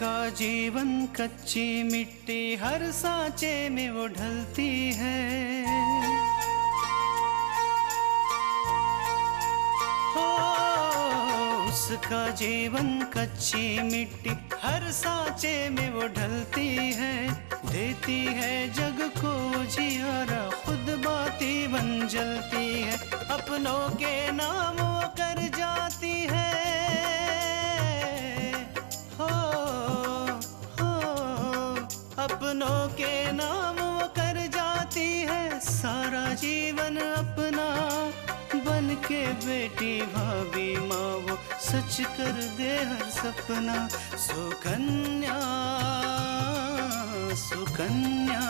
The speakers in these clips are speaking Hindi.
उसका जीवन कच्ची मिट्टी हर सांचे में वो ढलती है। उसका जीवन कच्ची मिट्टी हर सांचे में वो ढलती है। देती है जग को जियारा, खुद बाती बन जलती है। अपनों के नाम वो कर जाती है। हो अपनों के नाम वो कर जाती है। सारा जीवन अपना बन के बेटी भाभी माँ वो सच कर दे हर सपना। सुकन्या सुकन्या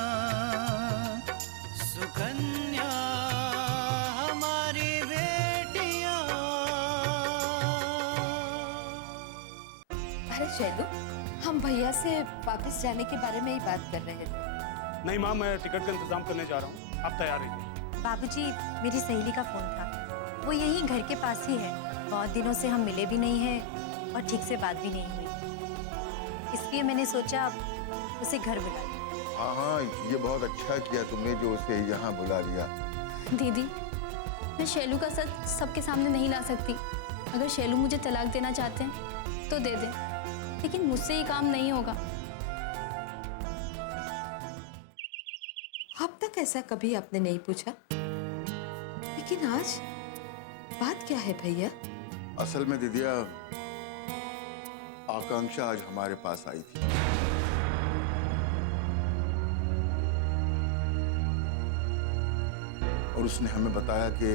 सुकन्या हमारी बेटियां। अरे शैलू, हम भैया से वापस जाने के बारे में ही बात कर रहे थे। नहीं माँ, मैं टिकट का इंतजाम करने जा रहा हूँ, आप तैयार रहिए। बाबूजी, मेरी सहेली का फोन था, वो यहीं घर के पास ही है। बहुत दिनों से हम मिले भी नहीं हैं और ठीक से बात भी नहीं हुई, इसलिए मैंने सोचा उसे घर बुला लिया। हाँ, ये बहुत अच्छा किया तुमने जो उसे यहाँ बुला लिया। दीदी, मैं शैलू का सच सबके सामने नहीं ला सकती। अगर शैलू मुझे तलाक देना चाहते हैं तो दे दें, लेकिन मुझसे ये काम नहीं होगा। अब तक ऐसा कभी आपने नहीं पूछा, लेकिन आज बात क्या है भैया? असल में दीदिया, आकांक्षा आज हमारे पास आई थी। और उसने हमें बताया कि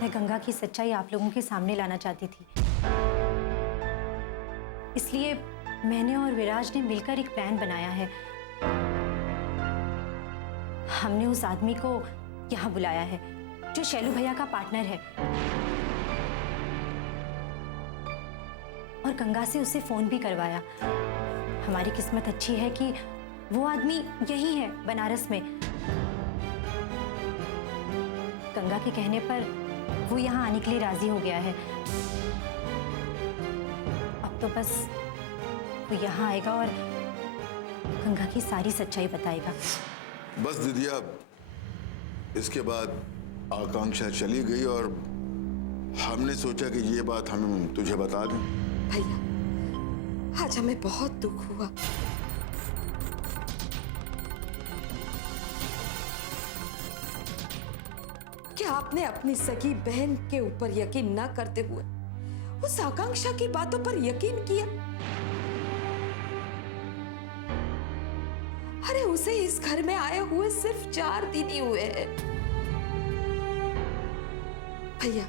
मैं गंगा की सच्चाई आप लोगों के सामने लाना चाहती थी, इसलिए मैंने और विराज ने मिलकर एक प्लान बनाया है। हमने उस आदमी को यहाँ बुलाया है जो शैलू भैया का पार्टनर है, और गंगा से उसे फोन भी करवाया। हमारी किस्मत अच्छी है कि वो आदमी यही है, बनारस में। गंगा के कहने पर वो यहाँ आने के लिए राजी हो गया है। अब तो बस वो यहाँ आएगा और गंगा की सारी सच्चाई बताएगा। बस दीदिया, इसके बाद आकांक्षा चली गई और हमने सोचा कि ये बात हम तुझे बता दें। भैया, आज हमें बहुत दुख हुआ। क्या आपने अपनी सगी बहन के ऊपर यकीन न करते हुए उस आकांक्षा की बातों पर यकीन किया? अरे उसे इस घर में आए हुए सिर्फ 4 दिन ही हुए हैं। भैया,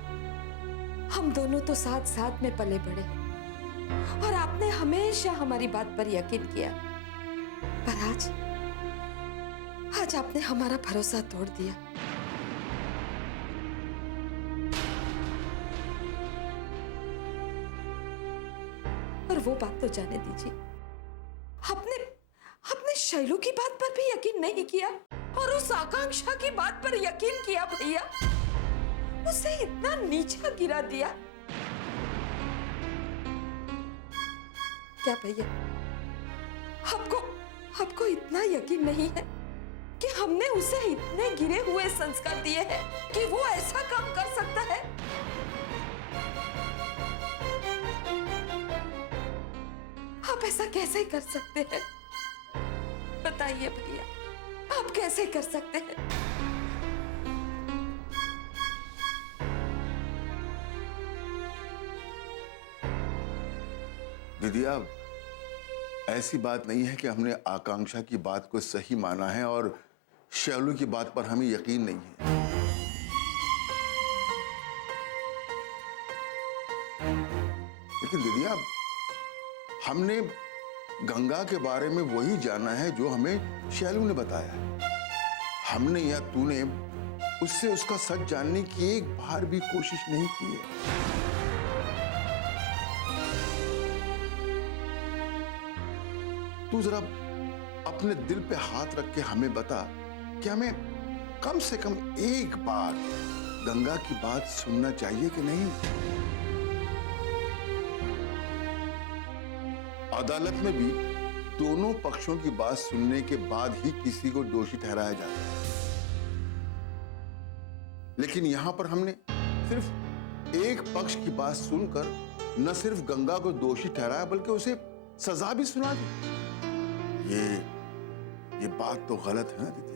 हम दोनों तो साथ साथ में पले बड़े हैं और आपने हमेशा हमारी बात पर यकीन किया, पर आज आपने हमारा भरोसा तोड़ दिया। और वो बात तो जाने दीजिए, आपने शैलू की बात पर भी यकीन नहीं किया और उस आकांक्षा की बात पर यकीन किया। भैया, उसे इतना नीचा गिरा दिया। क्या भैया, आपको इतना यकीन नहीं है कि हमने उसे इतने गिरे हुए संस्कार दिए हैं कि वो ऐसा काम कर सकता है? आप ऐसा कैसे कर सकते हैं? बताइए भैया, आप कैसे कर सकते हैं? दीदिया, ऐसी बात नहीं है कि हमने आकांक्षा की बात को सही माना है और शैलू की बात पर हमें यकीन नहीं है। लेकिन दीदिया, हमने गंगा के बारे में वही जाना है जो हमें शैलू ने बताया है। हमने या तूने उससे उसका सच जानने की एक बार भी कोशिश नहीं की है। तू जरा अपने दिल पे हाथ रख के हमें बता कि हमें कम से कम एक बार गंगा की बात सुनना चाहिए कि नहीं। अदालत में भी दोनों पक्षों की बात सुनने के बाद ही किसी को दोषी ठहराया जाता है, लेकिन यहां पर हमने सिर्फ एक पक्ष की बात सुनकर न सिर्फ गंगा को दोषी ठहराया बल्कि उसे सजा भी सुना दी। ये बात तो गलत है ना दीदी।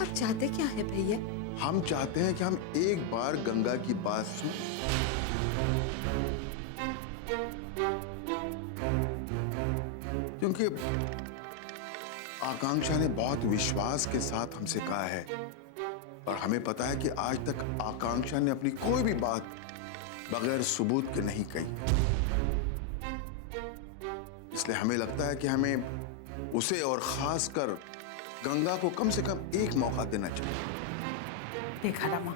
आप चाहते क्या है भैया? हम चाहते हैं कि हम एक बार गंगा की बात सुन, क्योंकि आकांक्षा ने बहुत विश्वास के साथ हमसे कहा है और हमें पता है कि आज तक आकांक्षा ने अपनी कोई भी बात बगैर सबूत के नहीं कही। इसलिए हमें लगता है कि हमें उसे और खासकर गंगा को कम से कम एक मौका देना चाहिए। देखा रमा,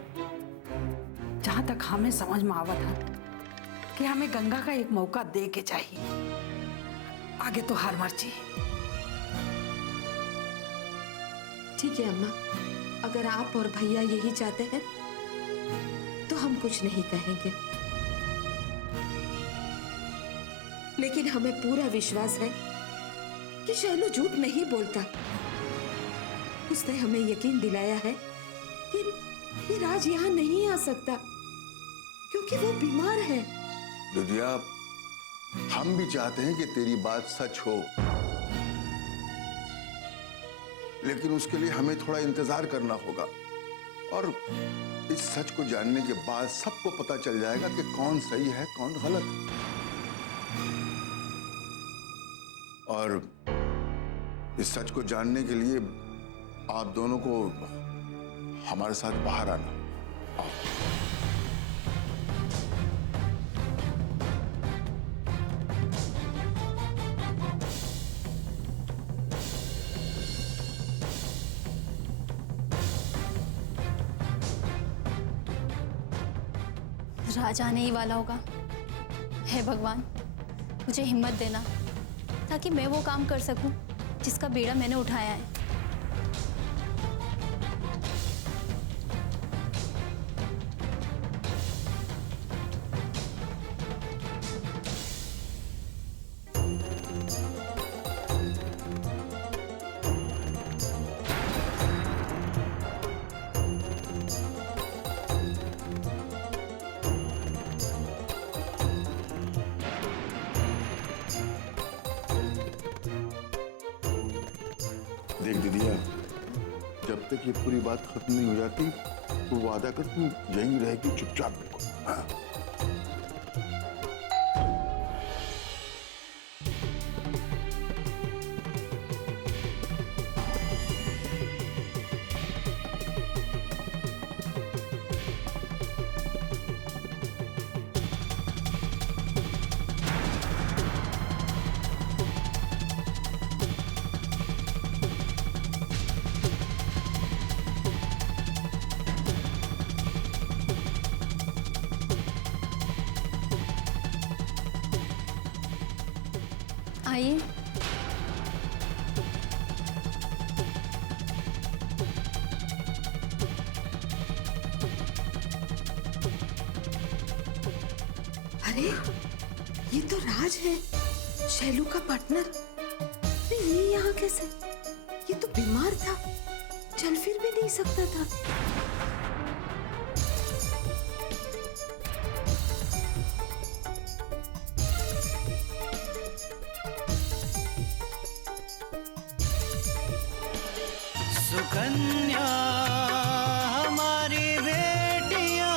जहां तक हमें समझ में आवा था कि हमें गंगा का एक मौका दे के चाहिए, आगे तो हार मर्जी। ठीक है अम्मा, अगर आप और भैया यही चाहते हैं तो हम कुछ नहीं कहेंगे, लेकिन हमें पूरा विश्वास है कि शैलू झूठ नहीं बोलता। उसने हमें यकीन दिलाया है कि ये राज यहाँ नहीं आ सकता क्योंकि वो बीमार है। दुधिया, हम भी चाहते हैं कि तेरी बात सच हो, लेकिन उसके लिए हमें थोड़ा इंतजार करना होगा और इस सच को जानने के बाद सबको पता चल जाएगा कि कौन सही है कौन गलत। और इस सच को जानने के लिए आप दोनों को हमारे साथ बाहर आना। राज आने ही वाला होगा। हे भगवान, मुझे हिम्मत देना ताकि मैं वो काम कर सकूं जिसका बेड़ा मैंने उठाया है। देख दीदिया, जब तक ये पूरी बात खत्म नहीं हो जाती तो वादा कर तू यहीं रहेगी चुपचाप। बिल्कुल हाँ। आइए। अरे ये तो राज है, शैलू का पार्टनर। अरे ये यहाँ कैसे? ये तो बीमार था, चल फिर भी नहीं सकता था। सुकन्या हमारी बेटियां,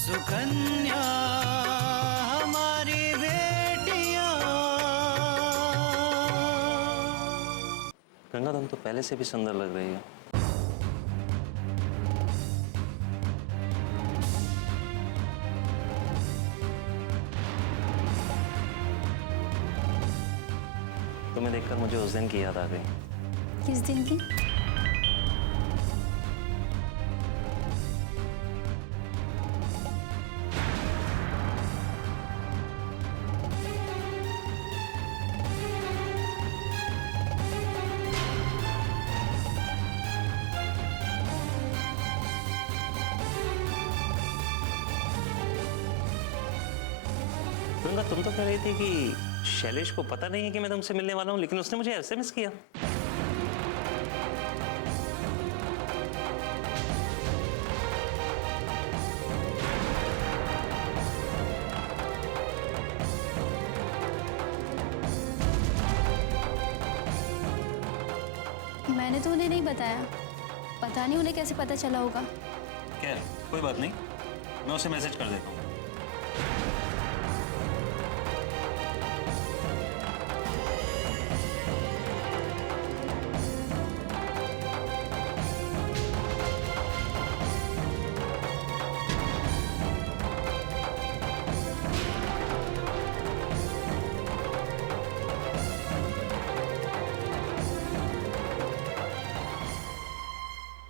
सुकन्या हमारी बेटियां। गंगा, तुम तो पहले से भी सुंदर लग रही हो। तुम्हें देखकर मुझे उस दिन की याद आ गई। किस दिन की? गंगा, तुम तो कह रही थी कि शैलेश को पता नहीं है कि मैं तुमसे मिलने वाला हूँ, लेकिन उसने मुझे एसएमएस किया। मैंने तो उन्हें नहीं बताया, पता नहीं उन्हें कैसे पता चला होगा। क्या, कोई बात नहीं, मैं उसे मैसेज कर देता हूँ।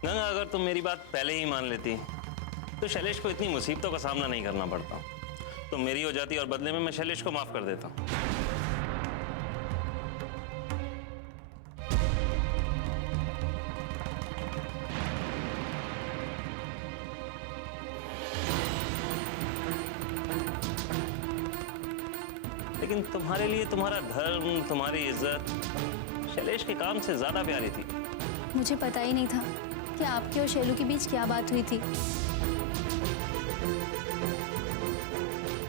गंगा, अगर तुम मेरी बात पहले ही मान लेती तो शैलेश को इतनी मुसीबतों का सामना नहीं करना पड़ता। तुम मेरी हो जाती और बदले में मैं शैलेश को माफ कर देता। लेकिन तुम्हारे लिए तुम्हारा धर्म, तुम्हारी इज्जत शैलेश के काम से ज्यादा प्यारी थी। मुझे पता ही नहीं था कि आपके और शैलू के बीच क्या बात हुई थी।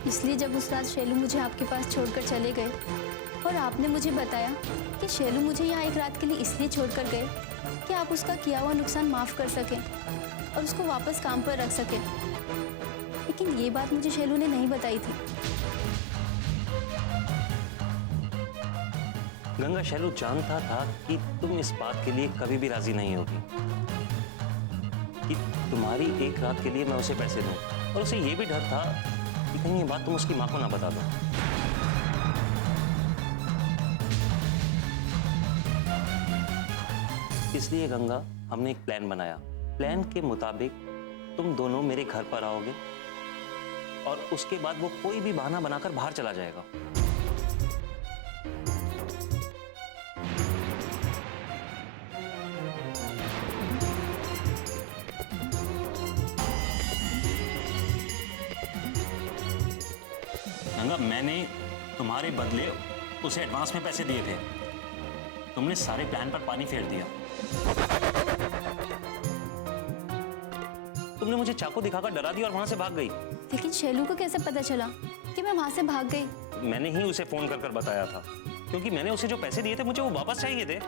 इसलिए जब उस रात शैलू मुझे आपके पास छोड़कर चले गए और आपने मुझे बताया कि शैलू मुझे यहाँ एक रात के लिए इसलिए छोड़कर गए कि आप उसका किया हुआ नुकसान माफ कर सकें और उसको वापस काम पर रख सकें, लेकिन ये बात मुझे शैलू ने नहीं बताई थी। गंगा, शैलू जानता था कि तुम इस बात के लिए कभी भी राजी नहीं होगी कि तुम्हारी एक रात के लिए मैं उसे पैसे दूं, और उसे ये भी डर था कि कहीं ये बात तुम उसकी मां को ना बता दो। इसलिए गंगा, हमने एक प्लान बनाया। प्लान के मुताबिक तुम दोनों मेरे घर पर आओगे और उसके बाद वो कोई भी बहाना बनाकर बाहर चला जाएगा। गंगा, मैंने तुम्हारे बदले उसे एडवांस में पैसे दिए थे। तुमने सारे प्लान पर पानी फेर दिया। तुमने मुझे चाकू दिखाकर डरा दिया और वहां से भाग गई। लेकिन शैलू को कैसे पता चला कि मैं वहां से भाग गई? मैंने ही उसे फोन कर कर बताया था, क्योंकि मैंने उसे जो पैसे दिए थे मुझे वो वापस चाहिए थे।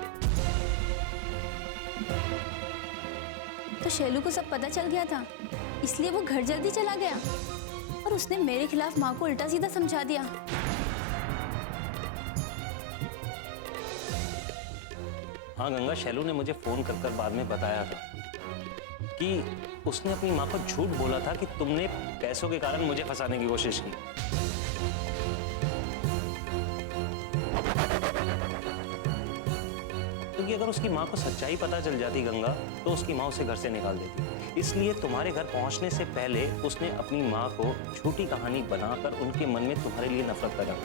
तो शैलू को सब पता चल गया था, इसलिए वो घर जल्दी चला गया और उसने मेरे खिलाफ माँ को उल्टा सीधा समझा दिया। हाँ गंगा, शैलू ने मुझे फोन कर कर बाद में बताया था कि उसने अपनी माँ को झूठ बोला था कि तुमने पैसों के कारण मुझे फंसाने की कोशिश की। क्योंकि अगर उसकी माँ को सच्चाई पता चल जाती गंगा, तो उसकी माँ उसे घर से निकाल देती। इसलिए तुम्हारे घर पहुंचने से पहले उसने अपनी माँ को झूठी कहानी बनाकर उनके मन में तुम्हारे लिए नफरत पैदा की।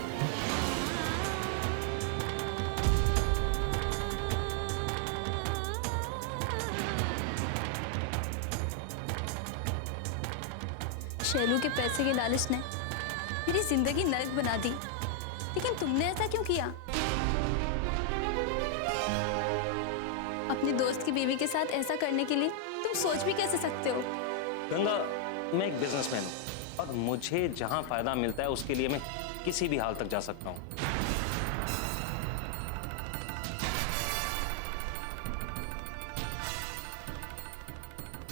शैलू के पैसे के लालच ने मेरी जिंदगी नरक बना दी, लेकिन तुमने ऐसा क्यों किया? अपने दोस्त की बीवी के साथ ऐसा करने के लिए तुम सोच भी कैसे सकते हो? गंगा, मैं एक बिजनेसमैन हूं और मुझे जहां फायदा मिलता है उसके लिए मैं किसी भी हाल तक जा सकता हूं।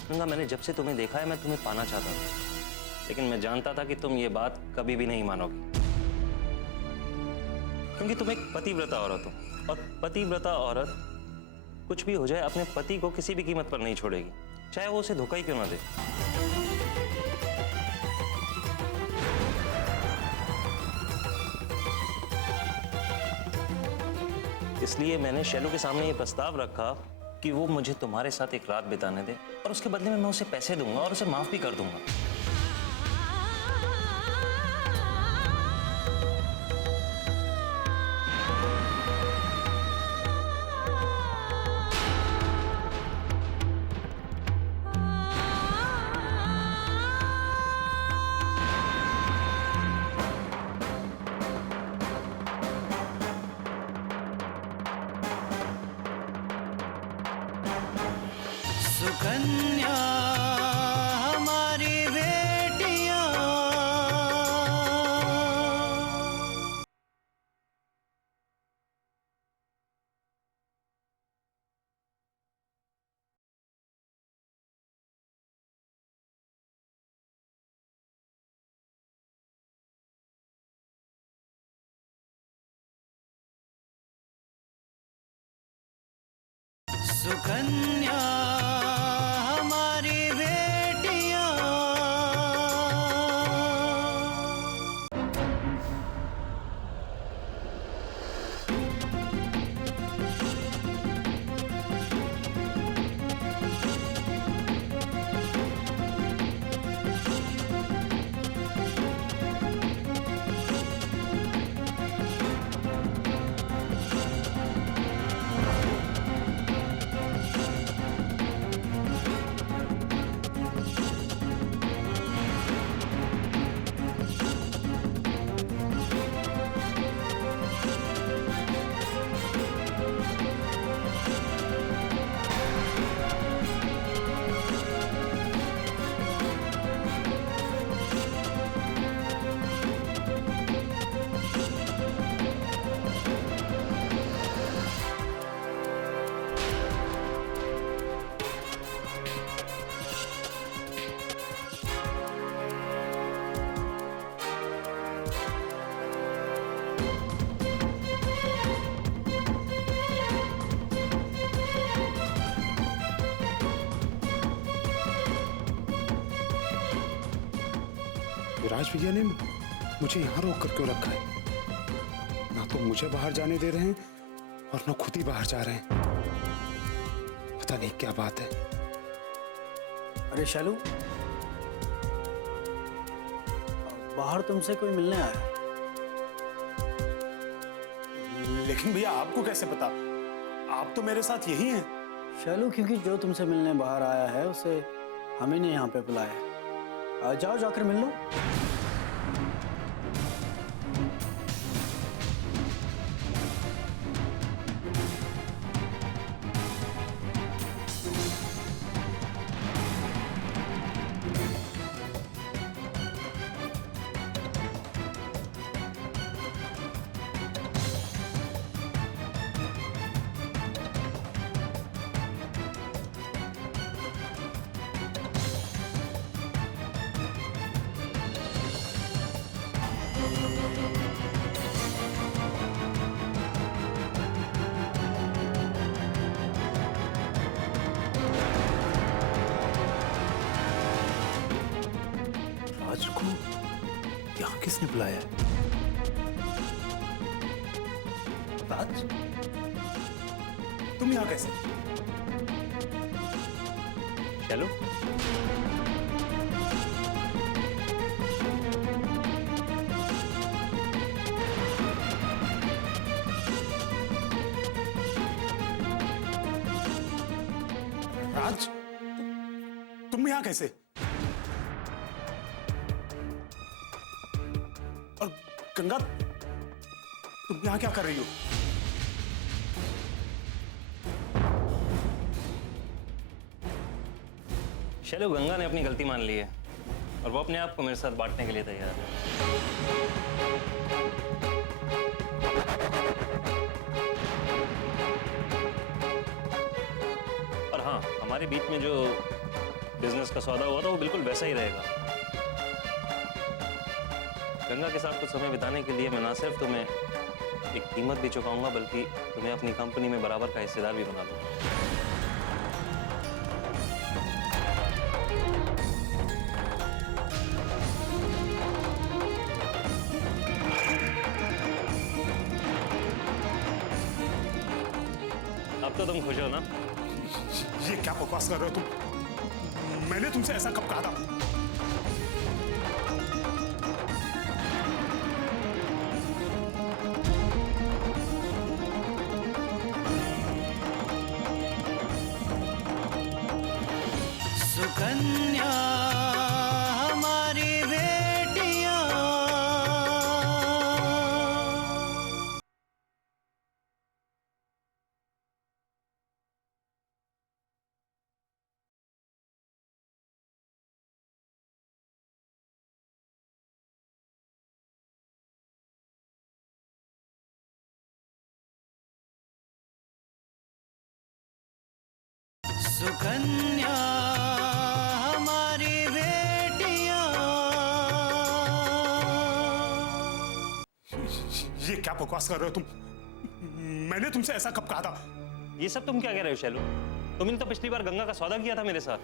गंगा, मैंने जब से तुम्हें देखा है मैं तुम्हें पाना चाहता था, लेकिन मैं जानता था कि तुम ये बात कभी भी नहीं मानोगी, क्योंकि तुम एक पतिव्रता औरत हो और पतिव्रता औरत कुछ भी हो जाए अपने पति को किसी भी कीमत पर नहीं छोड़ेगी, चाहे वो उसे धोखा ही क्यों ना दे। इसलिए मैंने शैलू के सामने ये प्रस्ताव रखा कि वो मुझे तुम्हारे साथ एक रात बिताने दे और उसके बदले में मैं उसे पैसे दूंगा और उसे माफ भी कर दूंगा। सुकन्या हमारी बेटियां। सुकन्या हमारी बेटियां। विराज भैया ने मुझे यहाँ रोक कर क्यों रखा है? ना तो मुझे बाहर जाने दे रहे हैं और ना खुद ही बाहर जा रहे हैं। पता नहीं क्या बात है। अरे शैलू, बाहर तुमसे कोई मिलने आया है। लेकिन भैया आपको कैसे पता? आप तो मेरे साथ यही हैं। शैलू, क्योंकि जो तुमसे मिलने बाहर आया है उसे हमें ने यहाँ पे बुलाया। जाओ, जाकर मिल लो। राज को यहाँ किसने बुलाया है? राज, तुम यहाँ कैसे? चलो। राज, तुम यहाँ कैसे? और गंगा, तुम यहाँ क्या कर रही हो? शैलू, गंगा ने अपनी गलती मान ली है और वो अपने आप को मेरे साथ बांटने के लिए तैयार है। और हाँ, हमारे बीच में जो बिजनेस का सौदा हुआ था वो बिल्कुल वैसा ही रहेगा। गंगा के साथ कुछ समय बिताने के लिए मैं ना सिर्फ तुम्हें एक कीमत भी चुकाऊंगा, बल्कि तुम्हें अपनी कंपनी में बराबर का हिस्सेदार भी बना दूंगा। अब तो तुम खुश हो ना? ये क्या बकवास कर रहे हो तुम? मैंने तुमसे ऐसा कब कहा था? सुकन्या हमारी बेटियां। सुकन्या हमारी बेटियां। ये क्या बकवास कर रहे हो तुम? मैंने तुमसे ऐसा कब कहा था? ये सब तुम क्या कह रहे हो शैलू? तुमने तो पिछली बार गंगा का सौदा किया था मेरे साथ।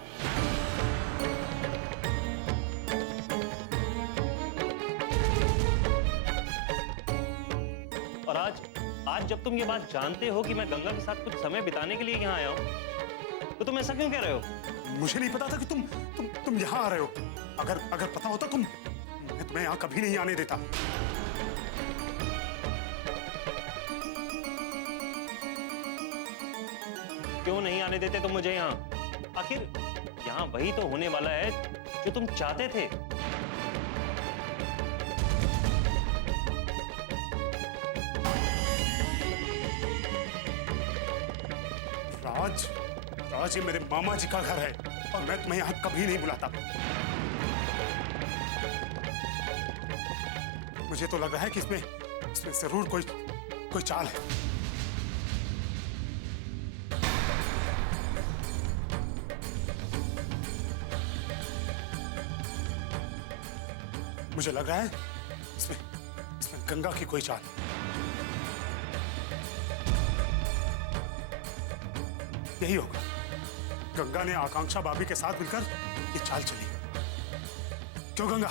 और आज जब तुम ये बात जानते हो कि मैं गंगा के साथ कुछ समय बिताने के लिए यहाँ आया हूँ, तो तुम ऐसा क्यों कह रहे हो? मुझे नहीं पता था कि तुम यहाँ आ रहे हो। अगर पता होता मैं तुम्हें यहाँ कभी नहीं आने देता। क्यों नहीं आने देते तुम मुझे यहाँ? आखिर यहाँ वही तो होने वाला है जो तुम चाहते थे। राज, ये मेरे मामा जी का घर है और मैं तुम्हें यहाँ कभी नहीं बुलाता। मुझे तो लग रहा है कि इसमें जरूर कोई चाल है। मुझे लग रहा है इसमें गंगा की कोई चाल। यही होगा। गंगा ने आकांक्षा भाभी के साथ मिलकर ये चाल चली। क्यों गंगा?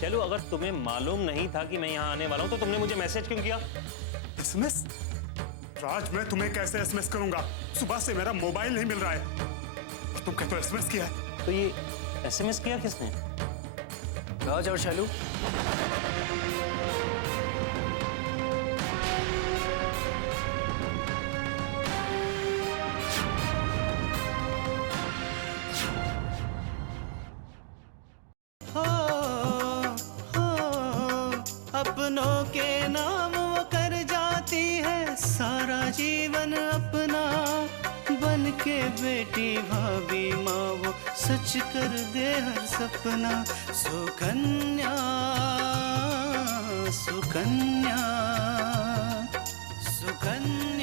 चलो, अगर तुम्हें मालूम नहीं था कि मैं यहाँ आने वाला हूँ तो तुमने मुझे मैसेज क्यों किया? एसएमएस? राज, मैं तुम्हें कैसे एसएमएस करूंगा? सुबह से मेरा मोबाइल नहीं मिल रहा है। तुम कहते हो एसएमएस किया है? तो ये एसएमएस किया किसने? राज और शैलू। अपनों के नाम वो कर जाती है सारा जीवन अपना। बन के बेटी भाभी माँ वो सच कर दे हर सपना। सुकन्या सुकन्या सुकन्या।